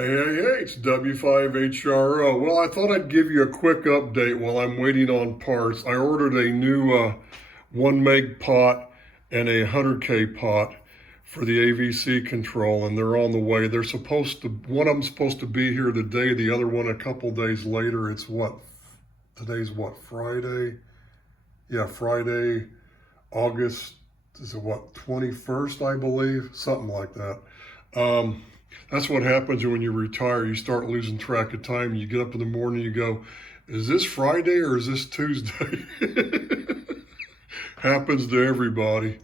Hey, it's W5HRO. Well, I thought I'd give you a quick update while I'm waiting on parts. I ordered a new 1 meg pot and a 100K pot for the AVC control, and they're on the way. They're supposed to, one of them's supposed to be here today, the other one a couple days later. It's today's what, Friday? Yeah, Friday, August, is it what, 21st, I believe? Something like that. That's what happens when you retire. You start losing track of time. You get up in the morning, you go, is this Friday or is this Tuesday? Happens to everybody.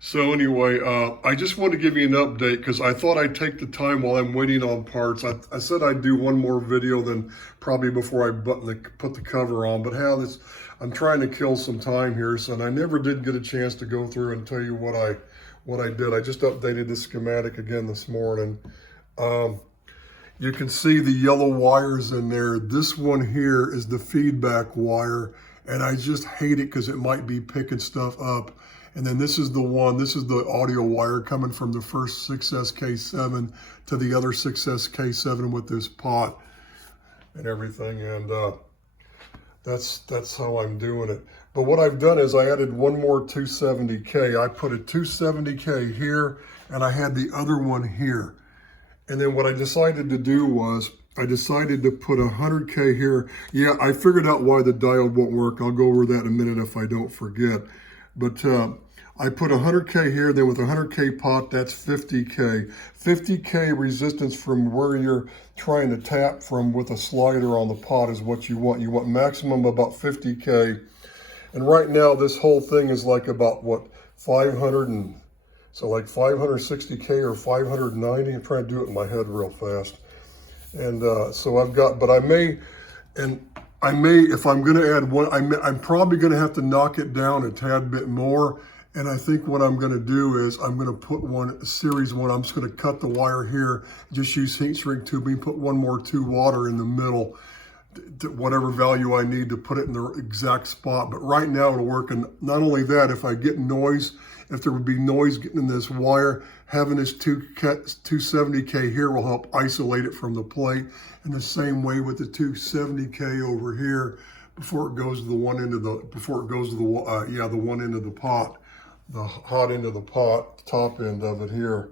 So anyway, I just want to give you an update because I thought I'd take the time while I'm waiting on parts. I said I'd do one more video than probably before I put the cover on, but I'm trying to kill some time here, so I never did get a chance to go through and tell you what I did. I just updated the schematic again this morning. You can see the yellow wires in there. This one here is the feedback wire, and I just hate it because it might be picking stuff up. And then this is the audio wire coming from the first 6SK7 to the other 6SK7 with this pot and everything. And that's how I'm doing it. But what I've done is I added one more 270K. I put a 270K here, and I had the other one here. And then what I decided to do was I decided to put 100K here. Yeah, I figured out why the diode won't work. I'll go over that in a minute if I don't forget. But I put 100K here, then with a 100K pot, that's 50K. 50K resistance from where you're trying to tap from with a slider on the pot is what you want. You want maximum about 50K. And right now, this whole thing is like about, what, 560K or 590. I'm trying to do it in my head real fast. And so I've got, but I may, if I'm going to add one, I'm probably going to have to knock it down a tad bit more. And I think what I'm going to do is I'm going to put series one. I'm just going to cut the wire here, just use heat shrink tubing, put one more 2 water in the middle, to whatever value I need to put it in the exact spot. But right now it'll work. And not only that, if I get noise, if there would be noise getting in this wire, having this 270K here will help isolate it from the plate. And the same way with the 270K over here before it goes to the one end of the, the one end of the pot, the hot end of the pot, top end of it here.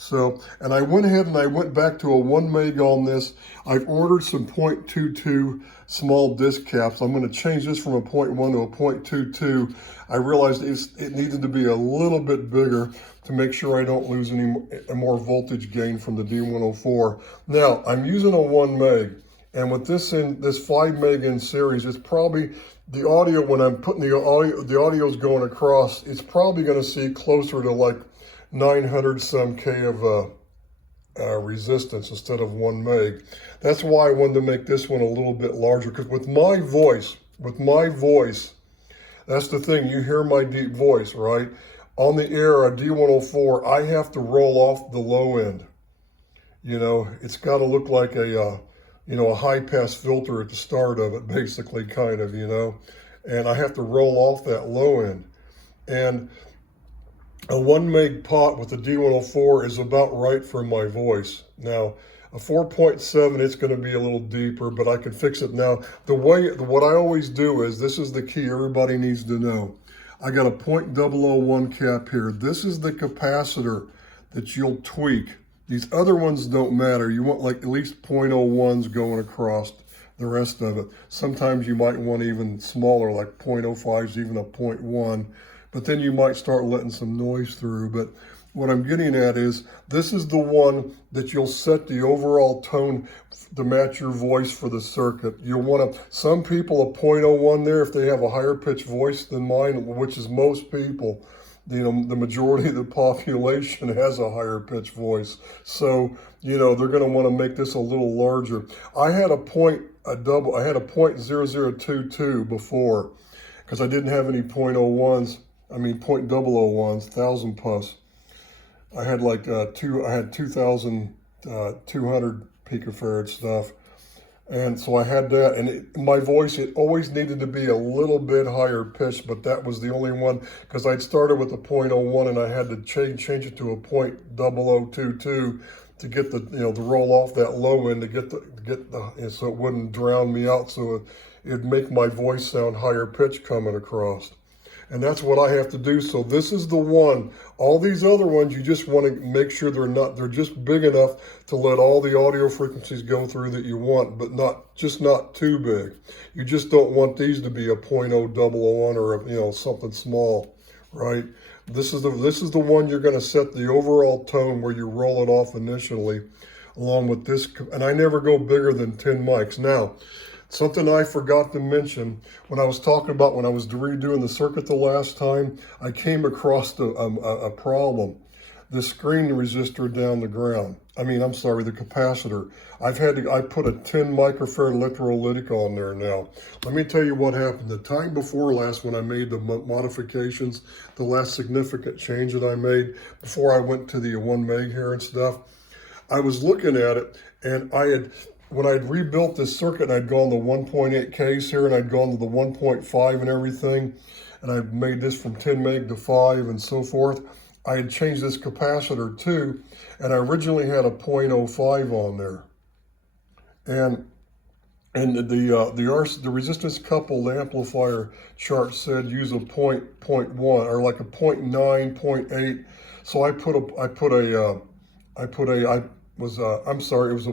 So, and I went ahead and I went back to a 1 meg on this. I've ordered some 0.22 small disc caps. I'm going to change this from a 0.1 to a 0.22. I realized it needed to be a little bit bigger to make sure I don't lose any more voltage gain from the D104. Now, I'm using a 1 meg, and with this 5 meg in series, it's probably, the audio, when I'm putting the audio's going across, it's probably going to see closer to like 900 some K of resistance instead of 1 meg. That's why I wanted to make this one a little bit larger, because with my voice, that's the thing, you hear my deep voice, right? On the air, a D104, I have to roll off the low end. You know, it's got to look like a high pass filter at the start of it, basically, kind of, and I have to roll off that low end. And a 1 meg pot with a D104 is about right for my voice. Now, a 4.7, it's going to be a little deeper, but I can fix it now. What I always do is, this is the key everybody needs to know. I got a 0.001 cap here. This is the capacitor that you'll tweak. These other ones don't matter. You want like at least 0.01s going across the rest of it. Sometimes you might want even smaller, like 0.05s, even a 0.1. But then you might start letting some noise through. But what I'm getting at is, this is the one that you'll set the overall tone to match your voice for the circuit. You'll want to, some people, a 0.01 there, if they have a higher pitched voice than mine, which is most people, the majority of the population has a higher pitched voice. So, they're going to want to make this a little larger. I had a 0.0022 before, because I didn't have any 0.01s. I mean 0.001s, 1000 plus. I had like 2,200 picofarad stuff. And so I had that, and my voice, it always needed to be a little bit higher pitched, but that was the only one, because I'd started with a 0.01 and I had to change it to a 0.0022 to get the, to roll off that low end to get so it wouldn't drown me out, so it'd make my voice sound higher pitch coming across. And that's what I have to do. So this is the one. All these other ones, you just want to make sure they're just big enough to let all the audio frequencies go through that you want, but not too big. You just don't want these to be a .000 or something small, right? This is the one you're going to set the overall tone where you roll it off initially, along with this. And I never go bigger than 10 mics. Now, something I forgot to mention when I was talking about when I was redoing the circuit the last time, I came across a problem. The screen resistor down the ground. The capacitor. I put a 10 microfarad electrolytic on there now. Let me tell you what happened. The time before last when I made the modifications, the last significant change that I made before I went to the 1 meg here and stuff, I was looking at it and when I'd rebuilt this circuit and I'd gone to 1.8 Ks here and I'd gone to the 1.5 and everything, and I made this from 10 meg to 5 and so forth, I had changed this capacitor too, and I originally had a .05 on there. And the resistance coupled amplifier chart said use a .1 or like a .9, .8. So it was a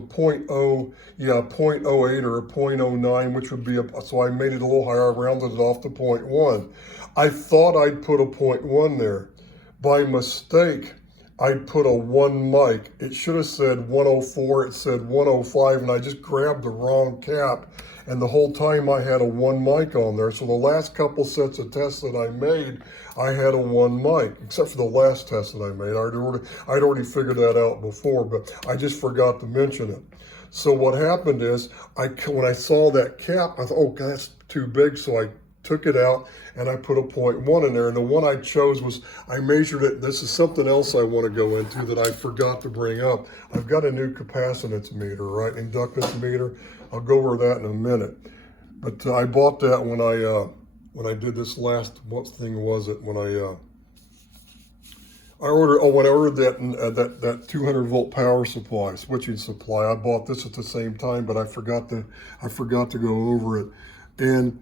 .08 or a .09, which would be so I made it a little higher. I rounded it off to .1. I thought I'd put a .1 there. By mistake, I put a 1 mic. It should have said 104, it said 105, and I just grabbed the wrong cap. And the whole time I had a 1 mic on there. So the last couple sets of tests that I made, I had a 1 mic, except for the last test that I made. I'd already figured that out before, but I just forgot to mention it. So what happened is, when I saw that cap, I thought, oh God, that's too big. So I took it out and I put a .1 in there. And the one I chose was, I measured it. This is something else I want to go into that I forgot to bring up. I've got a new capacitance meter, right? Inductance meter. I'll go over that in a minute. But I bought that when I did this last, what thing was it? When I ordered that 200 volt power supply, switching supply. I bought this at the same time, but I forgot to go over it. And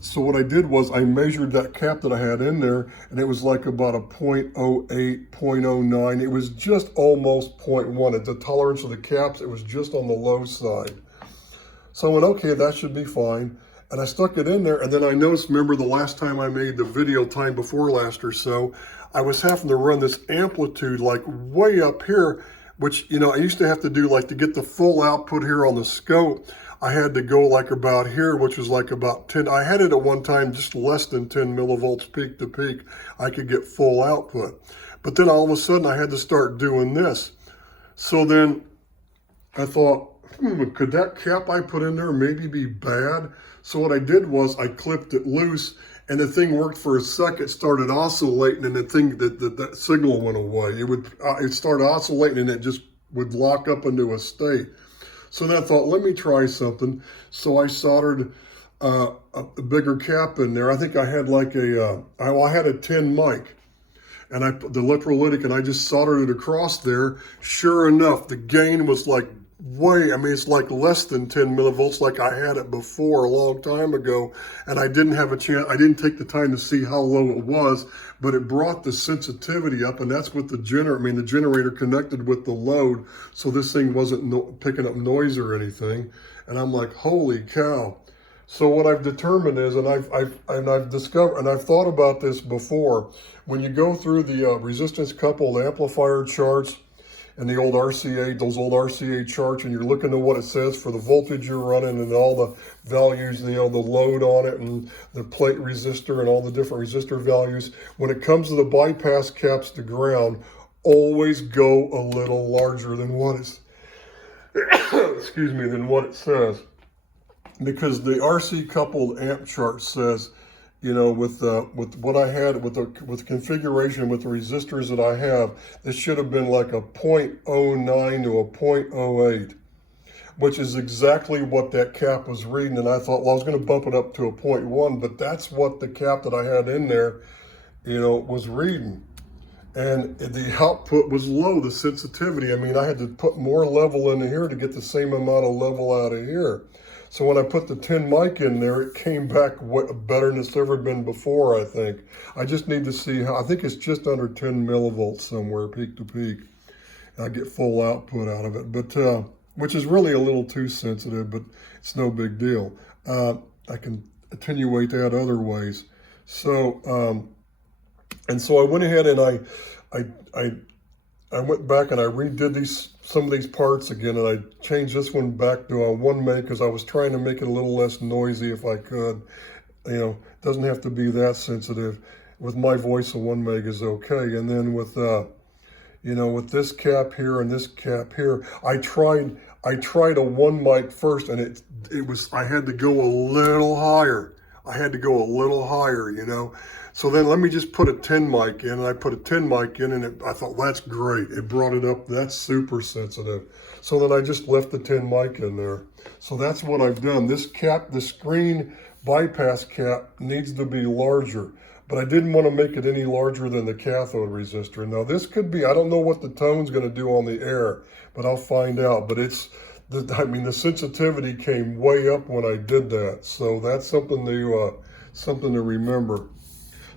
so what I did was I measured that cap that I had in there, and it was like about a .08, .09. It was just almost .1. At the tolerance of the caps, it was just on the low side. So I went, okay, that should be fine. And I stuck it in there, and then I noticed, remember the last time I made the video, time before last or so, I was having to run this amplitude like way up here, which, I used to have to do like to get the full output here on the scope. I had to go like about here, which was like about 10. I had it at one time just less than 10 millivolts peak to peak. I could get full output. But then all of a sudden I had to start doing this. So then I thought, could that cap I put in there maybe be bad? So what I did was I clipped it loose, and the thing worked for a second, started oscillating, and the signal went away. It started oscillating, and it just would lock up into a state. So then I thought, let me try something. So I soldered a bigger cap in there. I think I had like I had a 10 mic, and the electrolytic, and I just soldered it across there. Sure enough, the gain was like it's like less than 10 millivolts like I had it before a long time ago. And I didn't have a chance, I didn't take the time to see how low it was, but it brought the sensitivity up, and that's what the generator connected with the load. So this thing wasn't picking up noise or anything. And I'm like, holy cow. So what I've determined is, and I've discovered, and I've thought about this before, when you go through the resistance coupled amplifier charts, and those old RCA charts, and you're looking at what it says for the voltage you're running and all the values, the load on it and the plate resistor and all the different resistor values. When it comes to the bypass caps to ground, always go a little larger than what it's, than what it says. Because the RC coupled amp chart says, with what I had, with the configuration, with the resistors that I have, this should have been like a .09 to a .08, which is exactly what that cap was reading. And I thought, well, I was going to bump it up to a .1, but that's what the cap that I had in there, was reading. and the output was low, the sensitivity. I mean, I had to put more level in here to get the same amount of level out of here. So when I put the 10 mic in there, it came back better than it's ever been before, I think. I just need to see how, I think it's just under 10 millivolts somewhere, peak to peak. I get full output out of it, but which is really a little too sensitive, but it's no big deal. I can attenuate that other ways. So, and so I went ahead and I went back and I redid some of these parts again, and I changed this one back to a 1 meg because I was trying to make it a little less noisy if I could. You know, it doesn't have to be that sensitive. With my voice, a 1 meg is okay. And then with you know, with this cap here and this cap here, I tried a 1 mic first, and it was, I had to go a little higher. I had to go a little higher, you know. So then let me just put a 10 mic in, and I put a 10 mic in, and I thought, that's great. It brought it up, that's super sensitive. So then I just left the 10 mic in there. So that's what I've done. This cap, the screen bypass cap needs to be larger, but I didn't want to make it any larger than the cathode resistor. Now this could be, I don't know what the tone's going to do on the air, but I'll find out. But I mean, the sensitivity came way up when I did that. So that's something to remember.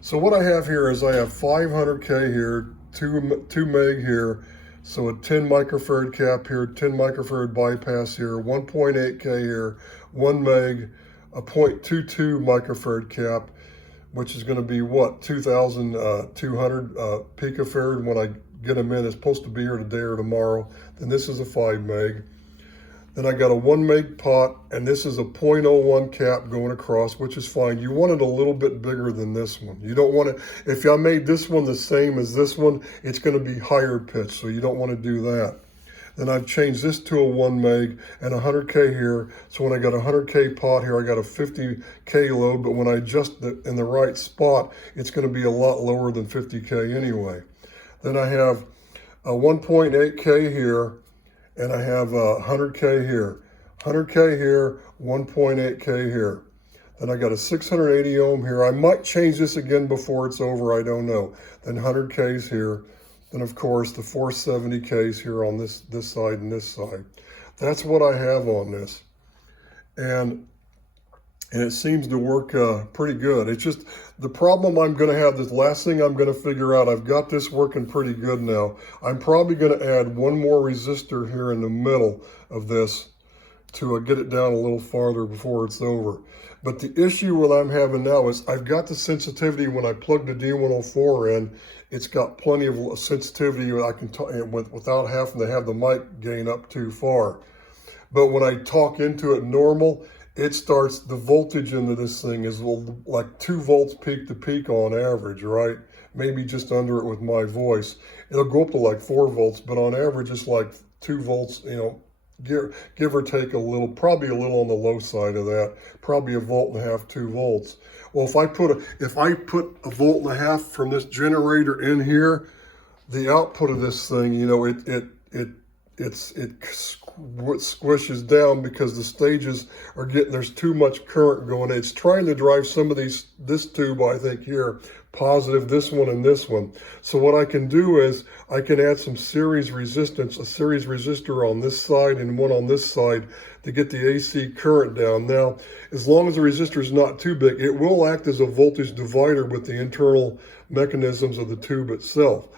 So what I have here is I have 500K here, 2 meg here, so a 10 microfarad cap here, 10 microfarad bypass here, 1.8K here, 1 meg, a 0.22 microfarad cap, which is going to be what, 2,200 picofarad when I get them in. It's supposed to be here today or tomorrow. Then this is a 5 meg. Then I got a 1 meg pot, and this is a 0.01 cap going across, which is fine. You want it a little bit bigger than this one. You don't want it, if I made this one the same as this one, it's going to be higher pitch, so you don't want to do that. Then I've changed this to a 1 meg and 100K here. So when I got a 100K pot here, I got a 50K load, but when I adjust it in the right spot, it's going to be a lot lower than 50K anyway. Then I have a 1.8K here, and I have a 100K here, 100K here, 1.8K here. Then I got a 680 ohm here. I might change this again before it's over, I don't know. Then 100Ks here. Then of course the 470Ks here on this side and this side. That's what I have on this. And it seems to work pretty good. It's just the problem I'm going to have, this last thing I'm going to figure out, I've got this working pretty good now. I'm probably going to add one more resistor here in the middle of this to get it down a little farther before it's over. But the issue what I'm having now is I've got the sensitivity when I plug the D104 in. It's got plenty of sensitivity I can without having to have the mic gain up too far. But when I talk into it normal, it starts, the voltage into this thing is like 2 volts peak to peak on average, right? Maybe just under it with my voice. It'll go up to like 4 volts, but on average it's like 2 volts, you know, give or take a little, probably a little on the low side of that, probably 1.5 volts, 2 volts. Well, if I put 1.5 volts from this generator in here, the output of this thing, you know, it squishes down because the stages are there's too much current going. It's trying to drive some of this tube, I think here, positive, this one and this one. So what I can do is I can add some series resistance, a series resistor on this side and one on this side to get the AC current down. Now, as long as the resistor is not too big, it will act as a voltage divider with the internal mechanisms of the tube itself.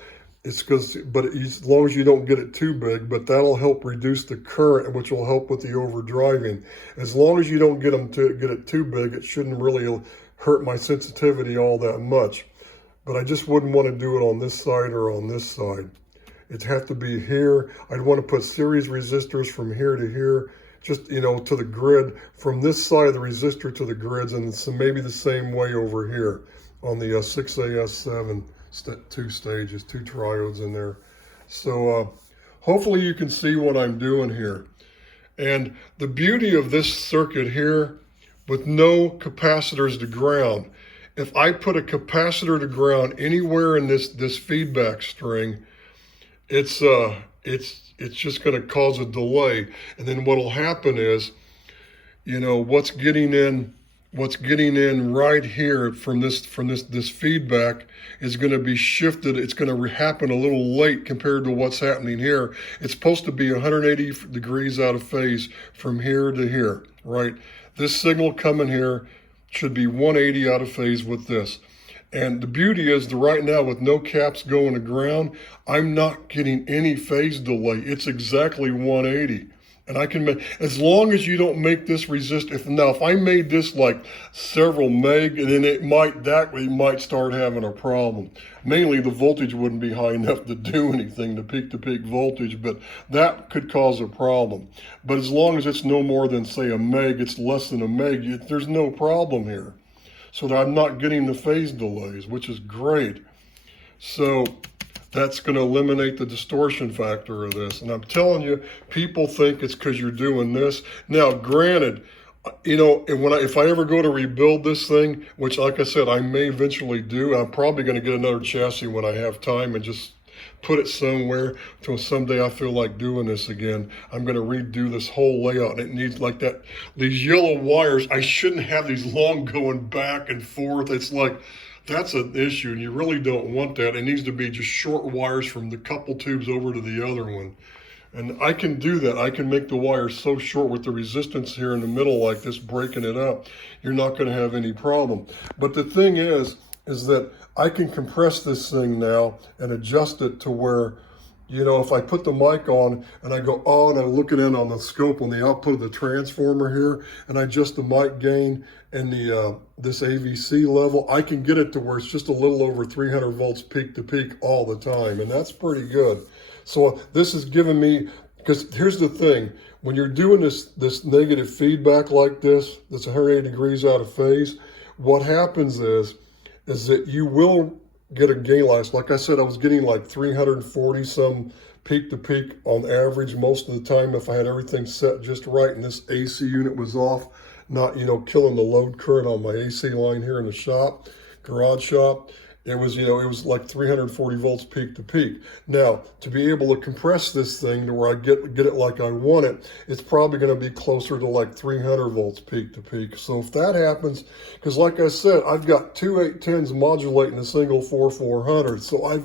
But as long as you don't get it too big, but that'll help reduce the current, which will help with the overdriving. As long as you don't get it too big, it shouldn't really hurt my sensitivity all that much. But I just wouldn't want to do it on this side or on this side. It'd have to be here. I'd want to put series resistors from here to here, just, you know, to the grid, from this side of the resistor to the grids, and so maybe the same way over here on the 6AS7. 2 stages, 2 triodes in there. So hopefully you can see what I'm doing here. And the beauty of this circuit here, with no capacitors to ground, if I put a capacitor to ground anywhere in this feedback string, it's just going to cause a delay. And then what'll happen is, you know, what's getting in what's getting in right here from this feedback is going to be shifted. It's going to happen a little late compared to what's happening here. It's supposed to be 180 degrees out of phase from here to here, right? This signal coming here should be 180 out of phase with this. And the beauty is that right now, with no caps going to ground, I'm not getting any phase delay. It's exactly 180. And I can make, as long as you don't make this resist, if I made this like several meg, then it might start having a problem. Mainly the voltage wouldn't be high enough to do anything, the peak voltage, but that could cause a problem. But as long as it's no more than, say, a meg, it's less than a meg, there's no problem here. So that I'm not getting the phase delays, which is great. So that's going to eliminate the distortion factor of this. And I'm telling you, people think it's because you're doing this. Now, granted, you know, if I ever go to rebuild this thing, which, like I said, I may eventually do, I'm probably going to get another chassis when I have time and just put it somewhere till someday I feel like doing this again. I'm going to redo this whole layout. It needs like that, these yellow wires. I shouldn't have these long going back and forth. It's like, that's an issue, and you really don't want that. It needs to be just short wires from the couple tubes over to the other one. And I can do that. I can make the wires so short with the resistance here in the middle like this, breaking it up. You're not going to have any problem. But the thing is that I can compress this thing now and adjust it to where, you know, if I put the mic on and I go, oh, and I look it in on the scope on the output of the transformer here, and I adjust the mic gain and the this AVC level, I can get it to where it's just a little over 300 volts peak to peak all the time, and that's pretty good. So this is giving me, because here's the thing, when you're doing this negative feedback like this, that's 180 degrees out of phase, what happens is that you will get a gain loss. Like I said, I was getting like 340 some peak to peak on average most of the time if I had everything set just right and this AC unit was off, not, you know, killing the load current on my AC line here in the shop, garage shop. It was, you know, it was like 340 volts peak to peak. Now, to be able to compress this thing to where I get it like I want it, it's probably going to be closer to like 300 volts peak to peak. So if that happens, because like I said, I've got two 810s modulating a single 4400. So I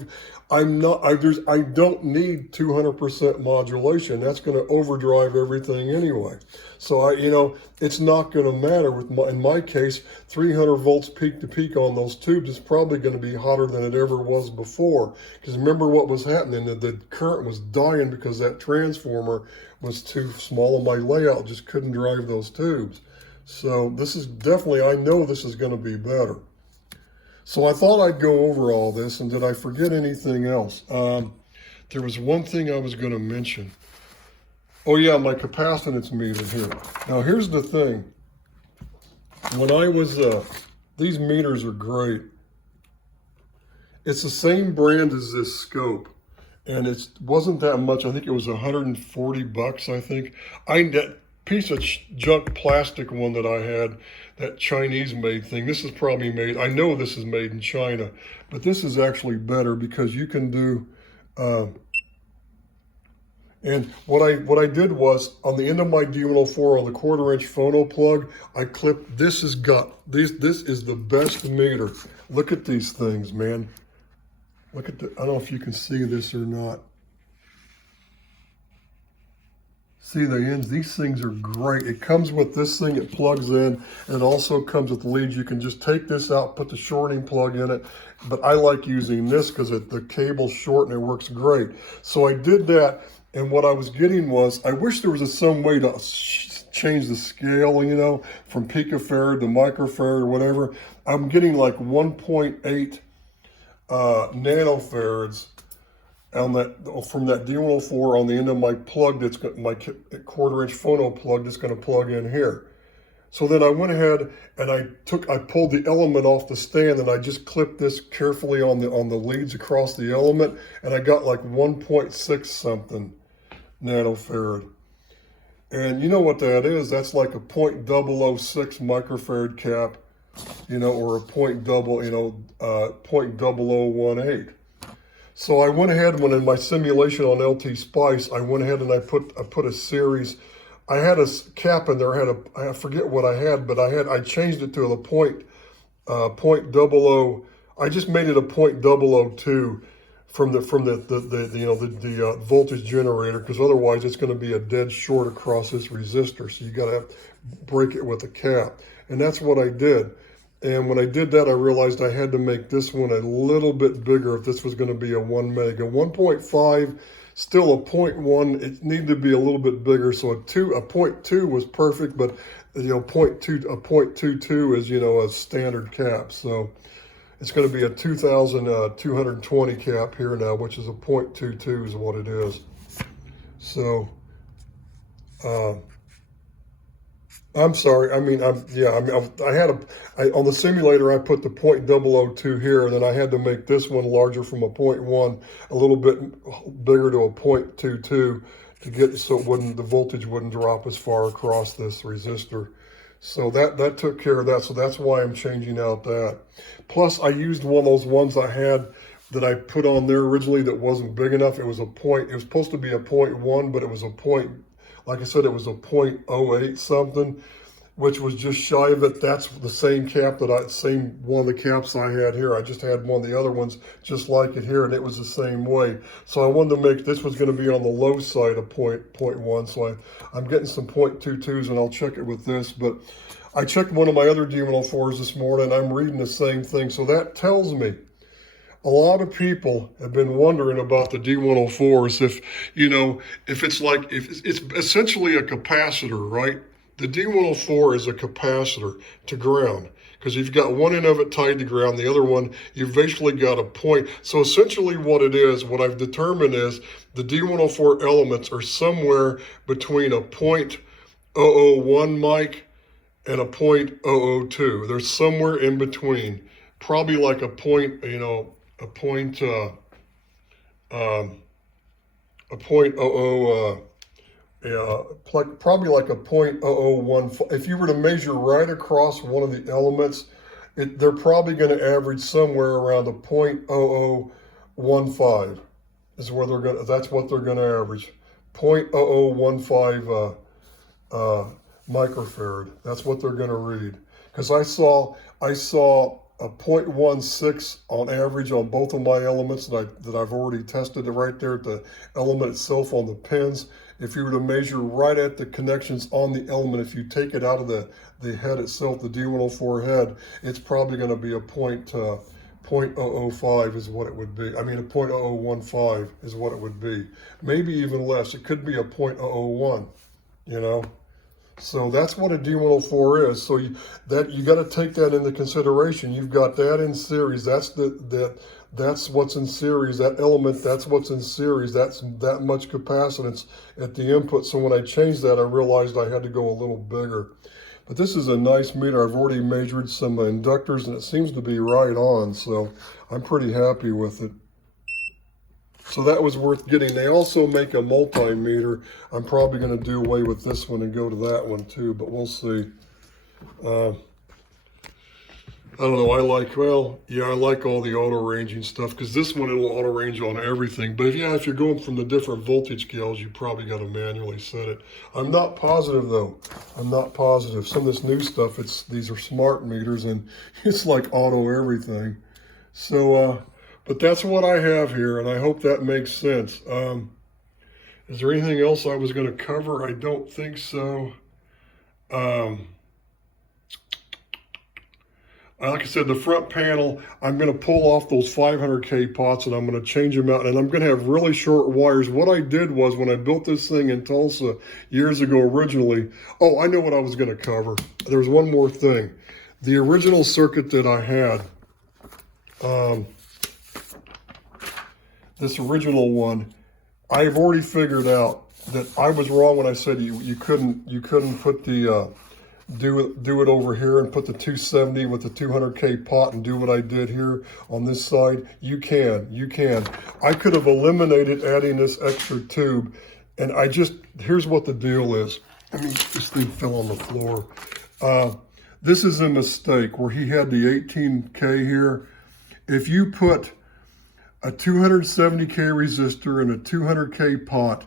don't need 200% modulation. That's going to overdrive everything anyway. So you know, it's not going to matter in my case, 300 volts peak to peak on those tubes is probably going to be hotter than it ever was before. Because remember what was happening, the current was dying because that transformer was too small and my layout just couldn't drive those tubes. So this is definitely, I know this is going to be better. So I thought I'd go over all this, and did I forget anything else? There was one thing I was going to mention. Oh yeah, my capacitance meter here. Now here's the thing. When I was, these meters are great. It's the same brand as this scope, and it wasn't that much. I think it was 140 bucks, I think. That piece of junk plastic one that I had, that Chinese made thing, this is probably made, I know this is made in China, but this is actually better because you can do, and what I did was on the end of my D104 on the 1/4-inch phono plug, I clipped, this is the best meter. Look at these things, man. Look at I don't know if you can see this or not. See the ends, these things are great. It comes with this thing, it plugs in, and it also comes with leads. You can just take this out, put the shorting plug in it, but I like using this because the cable's short and it works great. So I did that, and what I was getting was, I wish there was some way to change the scale, you know, from picofarad to microfarad or whatever. I'm getting like 1.8 nanofarads on that, from that D104 on the end of my plug, that's got my 1/4-inch phono plug that's going to plug in here. So then I went ahead and I pulled the element off the stand, and I just clipped this carefully on the leads across the element, and I got like 1.6 something nanofarad. And you know what that is? That's like a 0.006 microfarad cap, you know, or a 0.0018. So I went ahead, when in my simulation on LT Spice, I went ahead and I put a series. I had a cap in there. I forget what I had, but I changed it to the point double o. I just made it a .002 from the voltage generator, because otherwise it's going to be a dead short across this resistor. So you got to break it with a cap, and that's what I did. And when I did that, I realized I had to make this one a little bit bigger if this was going to be a 1 meg. A 1.5, still a 0.1. It needed to be a little bit bigger. So a 0.2 was perfect, but a 0.22 is a standard cap. So it's going to be a 2,220 cap here now, which is a 0.22 is what it is. So. I'm sorry. I mean, on the simulator, I put the .002 here, and then I had to make this one larger from a 0.1, a little bit bigger to a 0.22 to get so the voltage wouldn't drop as far across this resistor. So that took care of that. So that's why I'm changing out that. Plus, I used one of those ones I had that I put on there originally that wasn't big enough. It was supposed to be a 0.1, but it was a like I said, it was a 0.08 something, which was just shy of it. That's the same cap same one of the caps I had here. I just had one of the other ones just like it here, and it was the same way. So I wanted to make, this was going to be on the low side of 0.1. So I'm getting some 0.22s, and I'll check it with this. But I checked one of my other D104s this morning, and I'm reading the same thing. So that tells me a lot of people have been wondering about the D104s, if it's essentially a capacitor, right? The D104 is a capacitor to ground, because you've got one end of it tied to ground, the other one, you've basically got a point. So essentially what it is, what I've determined is the D104 elements are somewhere between a 0.001 mic and a 0.002. They're somewhere in between, probably like a point, probably like a 0.0015. If you were to measure right across one of the elements, they're probably going to average somewhere around a 0.0015 is where that's what they're going to average. 0.0015 microfarad. That's what they're going to read. Because I saw a 0.16 on average on both of my elements that I've already tested right there at the element itself on the pins. If you were to measure right at the connections on the element, if you take it out of the head itself, the D104 head, it's probably going to be a 0.005 is what it would be. I mean, a 0.0015 is what it would be. Maybe even less. It could be a 0.001, So that's what a D104 is. So you got to take that into consideration. You've got that in series. That's what's in series. That element, that's what's in series. That's that much capacitance at the input. So when I changed that, I realized I had to go a little bigger. But this is a nice meter. I've already measured some inductors, and it seems to be right on. So I'm pretty happy with it. So that was worth getting. They also make a multimeter. I'm probably going to do away with this one and go to that one too, but we'll see. I don't know. I like all the auto ranging stuff, because this one it'll auto range on everything. But if you're going from the different voltage scales, you probably got to manually set it. I'm not positive though. I'm not positive. Some of this new stuff, these are smart meters, and it's like auto everything. So, but that's what I have here, and I hope that makes sense. Is there anything else I was going to cover? I don't think so. Like I said, the front panel, I'm going to pull off those 500K pots, and I'm going to change them out, and I'm going to have really short wires. What I did was, when I built this thing in Tulsa years ago originally, I know what I was going to cover. There was one more thing. The original circuit that I had, this original one, I've already figured out that I was wrong when I said you couldn't put the do it over here and put the 270 with the 200K pot and do what I did here on this side. You can. I could have eliminated adding this extra tube, and here's what the deal is. I mean, this thing fell on the floor. This is a mistake where he had the 18K here. If you put a 270K resistor and a 200K pot,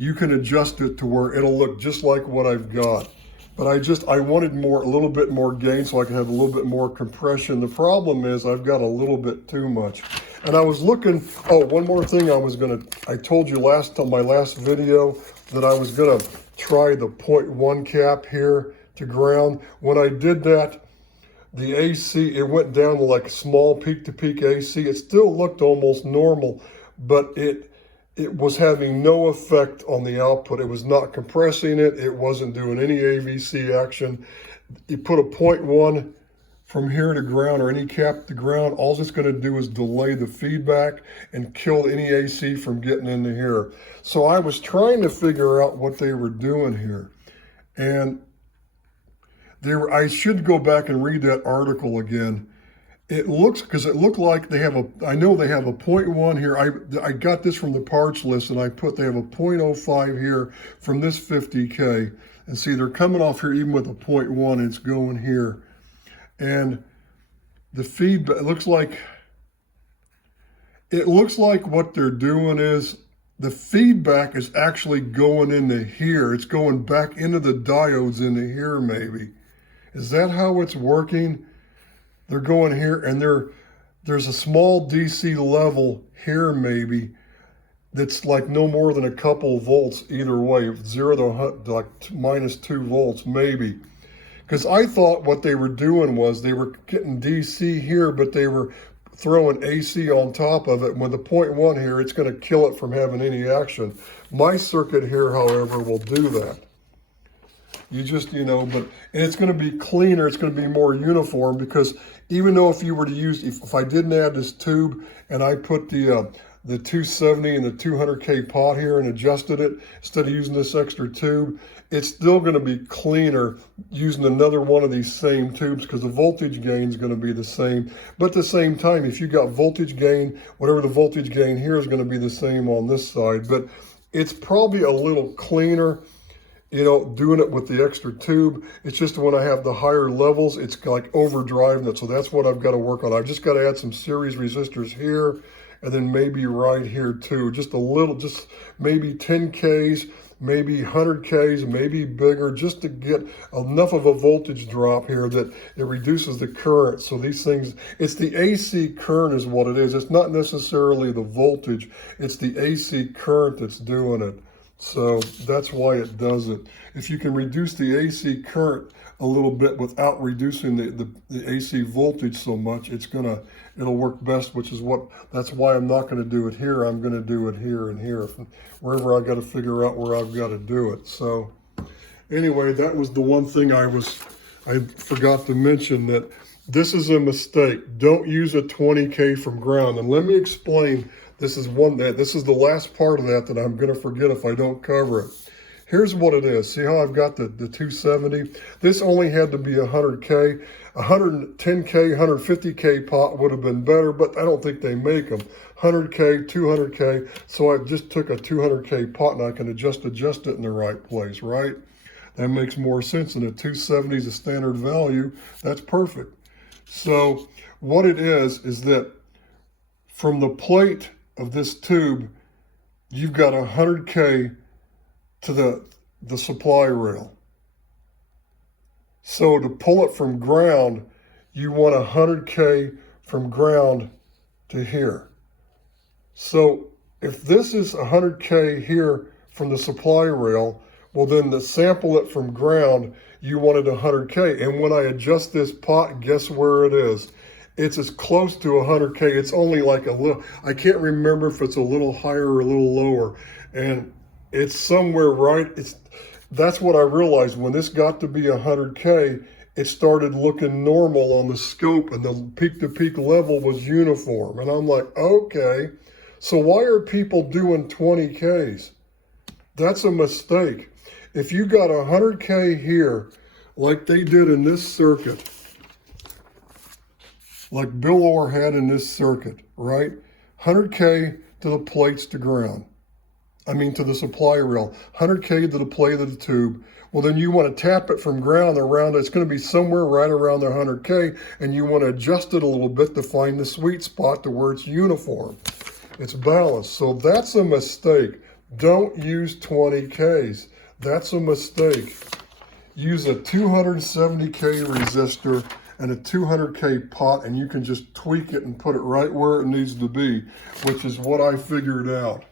you can adjust it to where it'll look just like what I've got. But I wanted a little bit more gain so I can have a little bit more compression. The problem is I've got a little bit too much. And I was looking, oh, one more thing I told you my last video that I was gonna try the 0.1 cap here to ground. When I did that, the AC, it went down to like a small peak-to-peak AC. It still looked almost normal, but it was having no effect on the output. It was not compressing it. It wasn't doing any AVC action. You put a 0.1 from here to ground or any cap to ground, all it's going to do is delay the feedback and kill any AC from getting into here. So I was trying to figure out what they were doing here. And I should go back and read that article again. Because it looked like I know they have a 0.1 here. I got this from the parts list, and they have a 0.05 here from this 50K. And see, they're coming off here even with a 0.1, it's going here. And the feedback, it looks like what they're doing is the feedback is actually going into here. It's going back into the diodes into here maybe. Is that how it's working? They're going here, and there's a small DC level here maybe that's like no more than a couple volts either way, 0 to like -2 volts maybe. Because I thought what they were doing was they were getting DC here, but they were throwing AC on top of it. And with the 0.1 here, it's going to kill it from having any action. My circuit here, however, will do that. You just, and it's going to be cleaner, it's going to be more uniform, because even though if you were to use, if I didn't add this tube and I put the 270 and the 200K pot here and adjusted it, instead of using this extra tube, it's still going to be cleaner using another one of these same tubes, because the voltage gain is going to be the same. But at the same time, if you got voltage gain, whatever the voltage gain here is going to be the same on this side. But it's probably a little cleaner, doing it with the extra tube. It's just when I have the higher levels, it's like overdriving it. So that's what I've got to work on. I've just got to add some series resistors here, and then maybe right here too. Just a little, just maybe 10Ks, maybe 100Ks, maybe bigger, just to get enough of a voltage drop here that it reduces the current. So these things, it's the AC current is what it is. It's not necessarily the voltage, it's the AC current that's doing it. So that's why it does it. If you can reduce the AC current a little bit without reducing the AC voltage so much, it'll work best, that's why I'm not going to do it here. I'm going to do it here and here, wherever I got to figure out where I've got to do it. So anyway, that was the one thing I forgot to mention, that this is a mistake. Don't use a 20K from ground. And let me explain. This is the last part of that I'm going to forget if I don't cover it. Here's what it is. See how I've got the 270? This only had to be 100K. 110K, 150K pot would have been better, but I don't think they make them. 100K, 200K. So I just took a 200K pot and I can adjust it in the right place, right? That makes more sense. And a 270 is a standard value. That's perfect. So what it is that from the plate of this tube, you've got 100K to the supply rail. So to pull it from ground, you want 100K from ground to here. So if this is 100K here from the supply rail, well then to sample it from ground, you wanted 100K. And when I adjust this pot, guess where it is? It's as close to 100K. It's only like a little, I can't remember if it's a little higher or a little lower. And it's somewhere right. That's what I realized. When this got to be 100K, it started looking normal on the scope, and the peak-to-peak level was uniform. And I'm like, okay, so why are people doing 20Ks? That's a mistake. If you got 100K here, like they did in this circuit, like Bill Orr had in this circuit, right? 100K to the plates to ground. To the supply rail. 100K to the plate of the tube. Well, then you want to tap it from ground around. It's going to be somewhere right around the 100K, and you want to adjust it a little bit to find the sweet spot to where it's uniform. It's balanced. So that's a mistake. Don't use 20Ks. That's a mistake. Use a 270K resistor and a 200K pot, and you can just tweak it and put it right where it needs to be, which is what I figured out.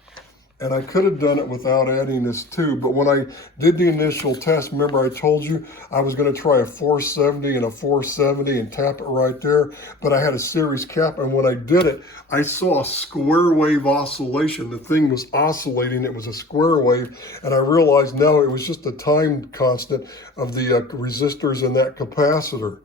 And I could have done it without adding this too, but when I did the initial test, remember I told you I was going to try a 470 and a 470 and tap it right there, but I had a series cap, and when I did it, I saw a square wave oscillation. The thing was oscillating, it was a square wave, and I realized now it was just the time constant of the resistors in that capacitor.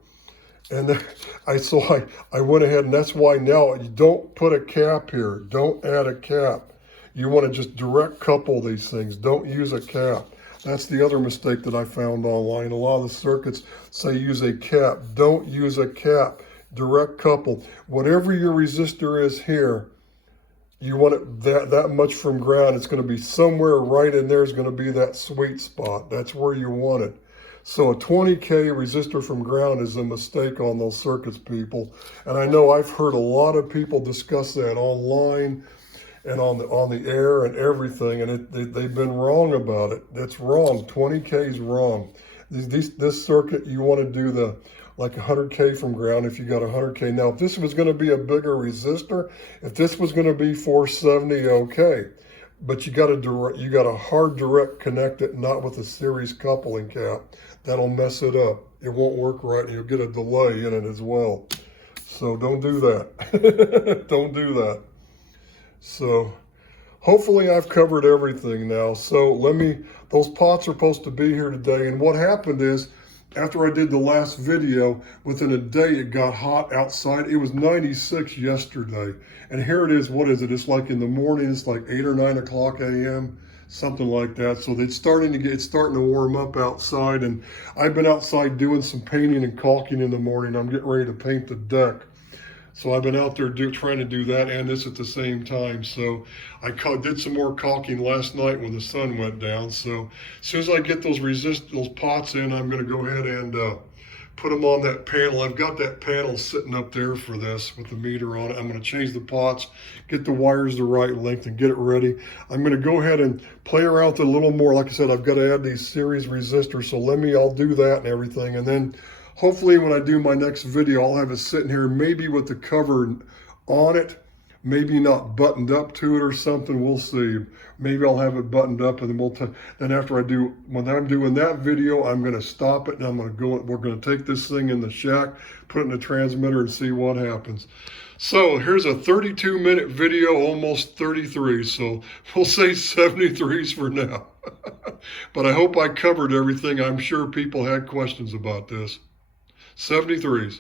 And I went ahead, and that's why now you don't put a cap here. Don't add a cap. You want to just direct couple these things. Don't use a cap. That's the other mistake that I found online. A lot of the circuits say use a cap. Don't use a cap. Direct couple. Whatever your resistor is here, you want it that much from ground. It's going to be somewhere right in there is going to be that sweet spot. That's where you want it. So a 20K resistor from ground is a mistake on those circuits, people. And I know I've heard a lot of people discuss that online and on the air and everything, and they've been wrong about it. That's wrong. 20K is wrong. This circuit, you want to do like 100K from ground if you got 100K. Now, if this was going to be a bigger resistor, if this was going to be 470, okay. But you got a hard direct connect it, not with a series coupling cap. That'll mess it up. It won't work right, and you'll get a delay in it as well. So don't do that. Don't do that. So hopefully I've covered everything now. So those pots are supposed to be here today. And what happened is, after I did the last video, within a day it got hot outside. It was 96 yesterday. And here it is, what is it? It's like in the morning, it's like 8 or 9 o'clock a.m., something like that. So it's starting to warm up outside. And I've been outside doing some painting and caulking in the morning. I'm getting ready to paint the deck. So I've been out there trying to do that and this at the same time. So I did some more caulking last night when the sun went down. So as soon as I get those pots in, I'm going to go ahead and put them on that panel. I've got that panel sitting up there for this with the meter on it. I'm going to change the pots, get the wires the right length, and get it ready. I'm going to go ahead and play around with it a little more. Like I said, I've got to add these series resistors. So I'll do that and everything. And then hopefully when I do my next video, I'll have it sitting here, maybe with the cover on it, maybe not buttoned up to it or something. We'll see. Maybe I'll have it buttoned up, and then when I'm doing that video, I'm going to stop it, and we're going to take this thing in the shack, put it in the transmitter, and see what happens. So here's a 32-minute video, almost 33. So we'll say 73s for now. But I hope I covered everything. I'm sure people had questions about this. 73s.